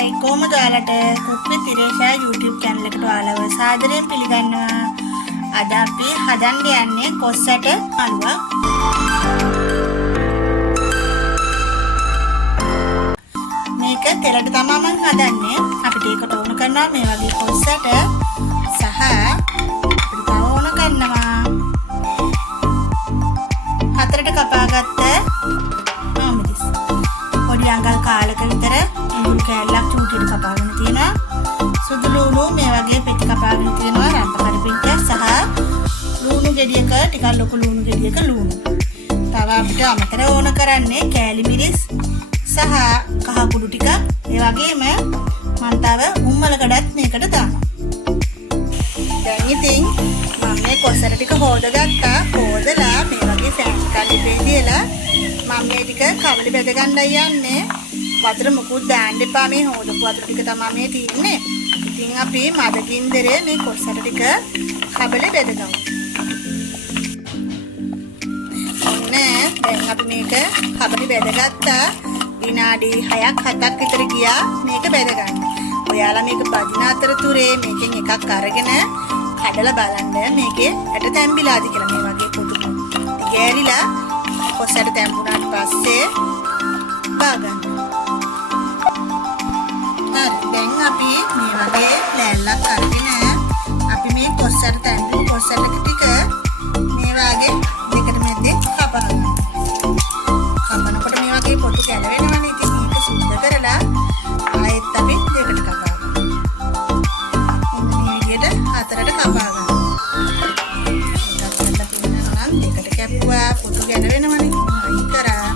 Hai, කොහොමද ඔයාලට cook with Iresha YouTube channel එකට ඔයාලව සාදරයෙන් පිළිගන්නවා. අද අපි හදන්න යන්නේ කොස්සට අලුවක්. මේක තෙලට තමයි මම හදන්නේ. අපිට ඒකට ඕන කරනවා මේ වගේ කොස්සට සහ අපිට තව ඕන කරනවා හතරට කපාගත්ත ආමිරිස්. පොඩි අඟල් කාලක විතර ඉඟුරු කෑල්ලක් චූටියට කපාගෙන තියෙනවා. සුදු ලුණු මේ වගේ පෙති කපාගෙන තියෙනවා. රම්ප කරපිට සහ ලුණු ගෙඩියක ටිකක් ලොකු ලුණු ගෙඩියක ලුණු. තව අපිට අමතර ඕන කරන්නේ කෑලි මිරිස් සහ කහ කුඩු ටික. ඒ වගේම මම තව උම්මලකඩත් මේකට දානවා. දැන් ඉතින් මම මේ කොසර ටික හොදගත්තා. හොදලා මේ වගේ ෆෑන් කලිපේ තියලා මම මේ ටික කවලි බෙද ගන්නයි යන්නේ. වතුර මුකුත් දාන්න එපා. මේ හොදපු වතුර ටික තමයි මේ තියෙන්නේ. ඉතින් අපි මදකින්දරේ මේ කොසර ටික කබලේ බෙදගමු. දැන් අපි මේක කබලි බෙදගත්තා. විනාඩි 6ක් 7ක් විතර ගියා මේක බෙදගන්න. ඔයාලා මේක බදින අතරතුරේ මේකෙන් එකක් අරගෙන කඩලා බලන්න මේකේ ඇට තැම්බිලාද කියලා. මේ වගේ පොඩු ගෑරිලා කොසට තැම්බුණාට පස්සේ බාගන්න. හරි, දැන් අපි මේ වගේ ලෑල්ලක් අරගෙන අපි මේ කොසට තැම්බු කොසට ටික මේ වගේ දෙකට මැද්දේ කපනවා. කපනකොට මේ වගේ පොතු කැලවෙනවනේ. ඉතින් මේක සුද්ධ කරලා ආයෙත් අපි දෙකට කපා ගන්නවා. මේ විදිහට හතරට කපා ගන්නවා. ඒකත් තියෙනවා නම් දෙකට කැපුවා පොතු කැලවෙනවනේ. අයින් කරා.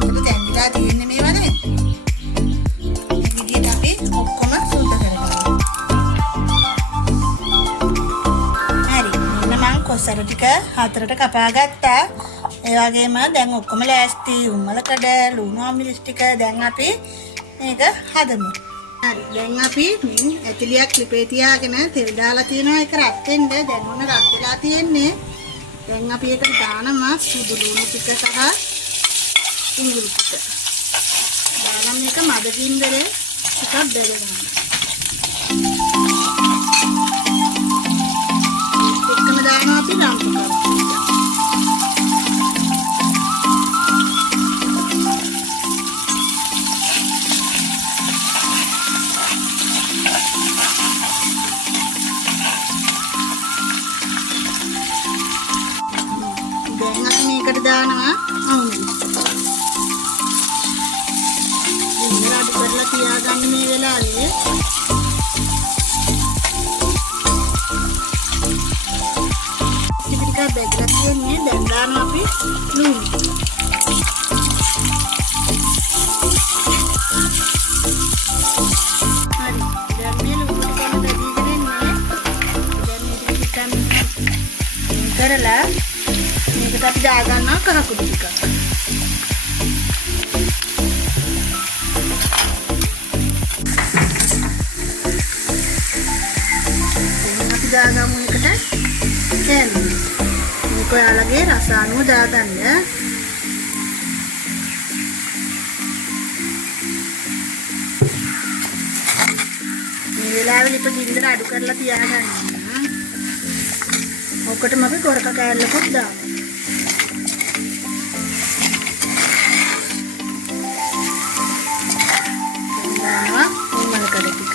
මොකද තැන්දිලා තියෙන්නේ මේවනේ. මේ විදිහට අපි ඔක්කොම සුද්ධ කරගන්නවා. කොසර ටික හතරට කපා ගත්තා. ඒ වගේම දැන් ඔක්කොම ලෑස්ති. උම්මලකඩ ලුණු අමිරිස් ටික දැන් අපි මේක හදමු. හරි, දැන් අපි මේ ඇතිලියක් ලිපේ තියාගෙන තෙල් දාලා තියෙනවා. ඒක රත් වෙන්න. දැන් ඔන්න රත් වෙලා තියෙන්නේ. දැන් අපි ඒකට දානවා සුදු ලුණු ටික සහ ඉඟුරු ටික. දාලා මේක මදකින්දරේ ටිකක් බෙදගන්න. දානවා අපි රම්ප කරලා. දැන් අපි මේකට දානවා ආමිරිස්. ඉන්නලාට කරලා තියාගන්න මේ වෙලාවේ. බෙදලා තියෙන්නේ. දැන් දානවා අපි ලුණු. හරි, දැන් මේ ලුණු ටික බෙදීගෙන ඉන්නේ. දැන් මේක ටිකක් කරලා මේකට අපි දාගන්නවා කහ කුඩු ටික. දැන් අපි දාගමු එකට කෑලි. ඔයාලගේ රස අනුව දාගන්න. මේ වෙලාවේ ලිප ගින්දර අඩු කරලා තියාගන්න. ඔකටම අපි ගොරක කෑල්ලකුත් දාමු. දානවා උම්මලකඩ ටික.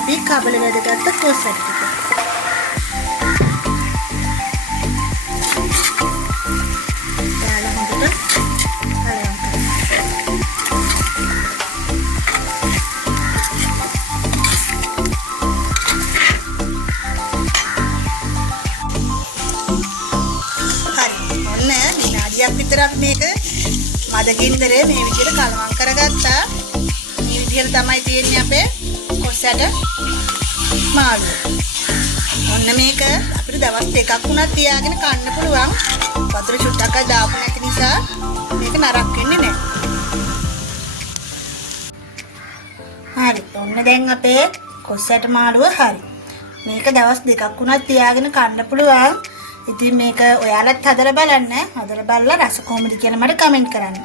අපි කබල වැදගත්ත කොසට ටික. දාලා හොඳට කලවම් හරි, ඔන්න විනාඩියක් විතර අපි මේක මදකින්දරේ මේ විදිහට කලවම් කරගත්තා. මේ විදිහට තමයි තියෙන්නේ අපේ කොසට මාළු. ඔන්න මේක අපිට දවස් දෙකක් වුණත් තියාගෙන කන්න පුළුවන්. වතුර චුට්ටක් දාපු නැති නිසා මේක නරක් වෙන්නේ නැහැ. හරි. ඔන්න දැන් අපේ කොස්සට මාළුව හරි. මේක දවස් 2ක් වුණත් තියාගෙන කන්න පුළුවන්. ඉතින් මේක ඔයාලත් හදලා බලන්න. හදලා බලලා රස කොහොමද කියලා මට කමෙන්ට් කරන්න.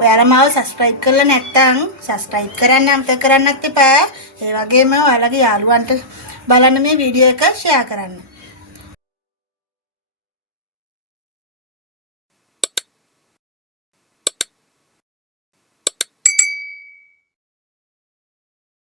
ඔයාලා මාව සබස්ක්‍රයිබ් කරලා නැත්නම් සබස්ක්‍රයිබ් කරන්න අමතක කරන්නත් එපා. ඒ වගේම ඔයාලගේ යාළුවන්ට බලන්න මේ වීඩියෝ එක ෂෙයා කරන්න.